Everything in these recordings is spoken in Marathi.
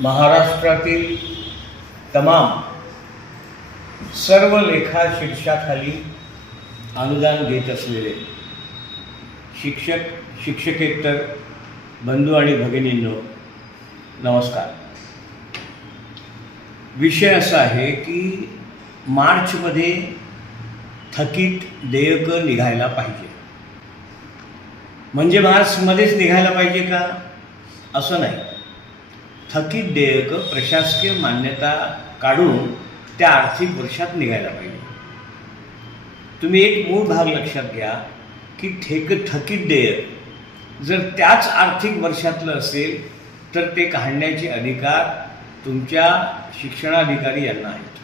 महाराष्ट्रातील तमाम सर्व लेखा शीर्षाखाली अनुदान घेत असलेले शिक्षक शिक्षकेतर बंधू आणि भगिनींनो नमस्कार. विषय असा आहे की मार्चमध्ये थकीत देयकं निघायला पाहिजे. म्हणजे मार्चमध्येच निघायला पाहिजे का? असं नाही. थकीत देयकं प्रशासकीय मान्यता काढून त्या आर्थिक वर्षात निघायला पाहिजे. तुम्ही एक मूळ भाग लक्षात घ्या की ठेक थकीत देयक जर त्याच आर्थिक वर्षातलं असेल तर ते काढण्याचे अधिकार तुमच्या शिक्षणाधिकारी यांना आहेत.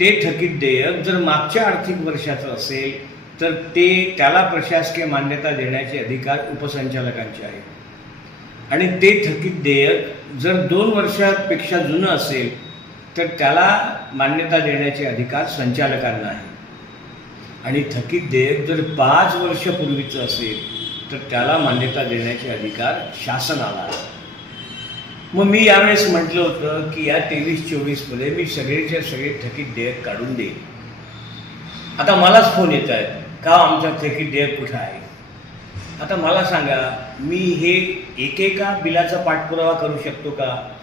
ते थकीत देयक जर मागच्या आर्थिक वर्षाचं असेल तर ते त्याला प्रशासकीय मान्यता देण्याचे अधिकार उपसंचालकांचे आहेत. आणि ते थकीत देयक जर दोन वर्षापेक्षा जुनं असेल तर त्याला मान्यता देण्याचे अधिकार संचालकांना आहे. आणि थकीत देयक जर पाच वर्षपूर्वीचं असेल तर त्याला मान्यता देण्याचे अधिकार शासनाला आहे. मग मी यावेळेस म्हटलं होतं की या तेवीस चोवीसमध्ये मी सगळेच्या सगळे थकीत देयक काढून देईन. आता मलाच फोन येत आहेत का आमचा थकीत देयक कुठं आहे? आता मला सांगा मी हे एकेका बिलाचा पाठपुरावा करू शकतो का?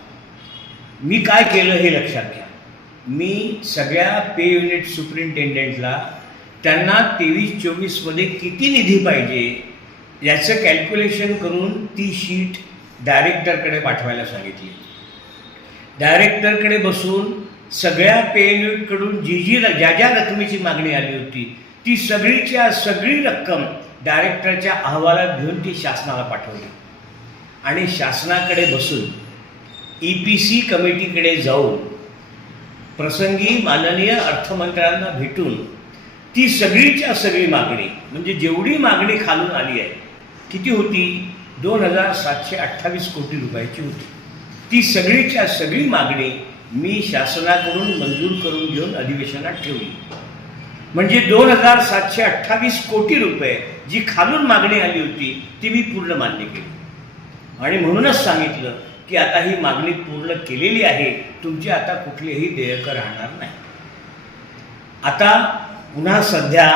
मी काय केलं हे लक्षात घ्या. मी सगळ्या पे युनिट सुप्रिंटेंडेंटला त्यांना तेवीस चोवीसमध्ये किती निधी पाहिजे याचं कॅल्क्युलेशन करून ती शीट डायरेक्टरकडे पाठवायला सांगितली. डायरेक्टरकडे बसून सगळ्या पे युनिटकडून जी जी ज्या ज्या रकमेची मागणी आली होती ती सगळीच्या सगळी रक्कम डायरेक्टरच्या अहवालात घेऊन ती शासनाला पाठवली. आणि शासनाकडे बसून ई पी सी कमिटीकडे जाऊन प्रसंगी माननीय अर्थमंत्र्यांना भेटून ती सगळीच्या सगळी मागणी म्हणजे जेवढी मागणी खालून आली आहे किती होती? दोन हजार सातशे अठ्ठावीस कोटी रुपयाची होती. ती सगळीच्या सगळी मागणी मी शासनाकडून मंजूर करून घेऊन अधिवेशनात ठेवली. म्हणजे दोन हजार सातशे अठ्ठावीस कोटी रुपये जी खालून मागणी आली होती ती मी पूर्ण मान्य केली. आणि म्हणूनच सांगितलं की आता ही मागणी पूर्ण केलेली आहे तुमची आता कुठलेही देयकं राहणार नाही. आता पुन्हा सध्या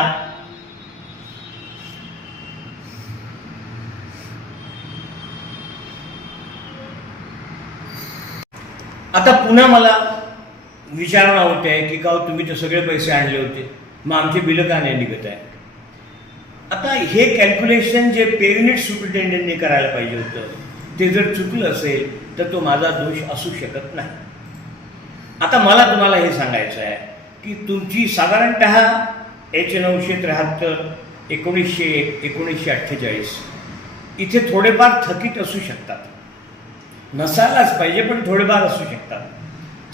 आता पुन्हा मला विचारणा होते की का तुम्ही ते सगळे पैसे आणले होते. मग आमची बिलं का नाही निघत आहे? आता हे कॅल्क्युलेशन जे पे युनिट सुप्रिटेंडेंटने करायला पाहिजे होतं ते जर चुकलं असेल तर तो माझा दोष असू शकत नाही. आता मला तुम्हाला हे सांगायचं आहे की तुमची साधारणत एच नऊशे त्र्याहत्तर एकोणीसशे एक एकोणीसशे अठ्ठेचाळीस इथे थोडेफार थकीत असू शकतात. नसायलाच पाहिजे पण थोडेफार असू शकतात.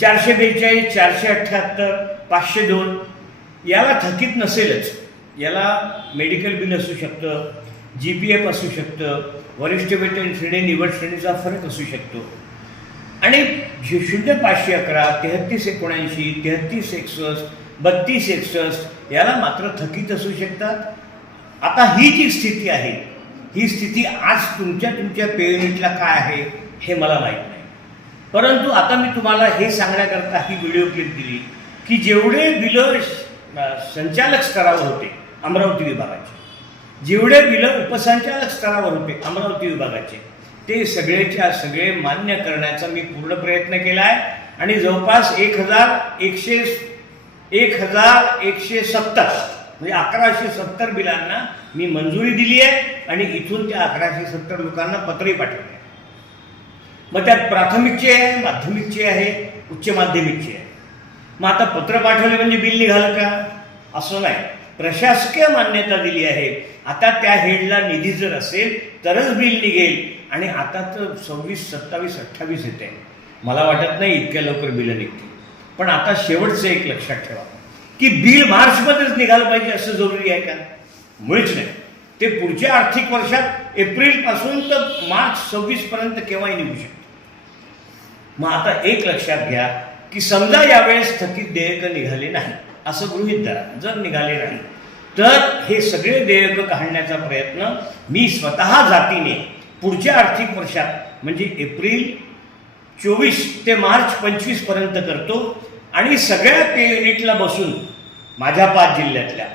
चारशे बेचाळीस चारशे अठ्ठ्याहत्तर पाचशे दोन याला थकीत नसेलच. याला मेडिकल बिल असू शकतं जी पी एफ असू शकतं वरिष्ठ वेतन श्रेणी निवड श्रेणीचा फरक असू शकतो. आणि शून्य पाचशे अकरा तेहत्तीस एकोणऐंशी तेहत्तीस एकसष्ट बत्तीस एकसष्ट याला मात्र थकीत असू शकतात. आता ही जी स्थिती आहे ही स्थिती आज तुमच्या तुमच्या पे युनिटला काय आहे हे मला माहीत नाही. परंतु आता मी तुम्हाला हे सांगण्याकरता ही व्हिडिओ क्लिप दिली की जेवढे बिलं संचालक स्तरावर होते अमरावती विभागाचे. जेवढे बिलं उपसंचालक स्तरावर होते अमरावती विभागाचे ते सगळेच्या सगळे मान्य करण्याचा मी पूर्ण प्रयत्न केला आहे. आणि जवळपास एक हजार एकशे एक हजार एकशे सत्तर म्हणजे अकराशे सत्तर बिलांना मी मंजुरी दिली आहे आणि इथून त्या अकराशे सत्तर लोकांना पत्रही पाठवले मग त्यात प्राथमिकचे आहे माध्यमिकचे आहे उच्च माध्यमिकचे आहे. मग आता पत्र पाठवले म्हणजे बिल निघालं का? असं नाही. प्रशासकीय मान्यता दिली आहे. आता त्या हेडला निधी जर असेल तरच बिल निघेल. आणि आता तर सव्वीस सत्तावीस अठ्ठावीस येते. मला वाटत नाही इतक्या लवकर बिलं निघतील. पण आता शेवटचं एक लक्षात ठेवा. की बिल मार्चमध्येच निघालं पाहिजे असं जरुरी आहे का? मुळीच नाही. ते पुढच्या आर्थिक वर्षात एप्रिलपासून तर मार्च सव्वीसपर्यंत केव्हाही निघू शकतं. मग आता एक लक्षात घ्या. की समजा यावेळेस थकीत देयकं निघाले नाही असं गृहित धरा. जर निघाले नाही तर हे सगळे देयकं काढण्याचा प्रयत्न मी स्वतः जातीने पुढच्या आर्थिक वर्षात म्हणजे एप्रिल चोवीस ते मार्च पंचवीसपर्यंत करतो आणि सगळ्या पे युनिटला बसून माझ्या पाच जिल्ह्यातल्या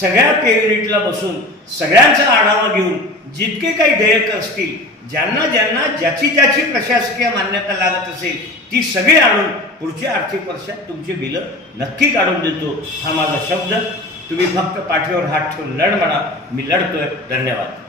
सगळ्या पे युनिटला बसून सगळ्यांचा आढावा घेऊन जितके काही देयक असतील ज्यांना ज्यांना ज्याची ज्याची प्रशासकीय मान्यता लागत असेल ती सगळी आणून पुढच्या आर्थिक वर्षात तुमची बिलं नक्की काढून देतो. हा माझा शब्द. तुम्ही फक्त पाठीवर हात ठेवून लढ म्हणा. मी लढतोय. धन्यवाद.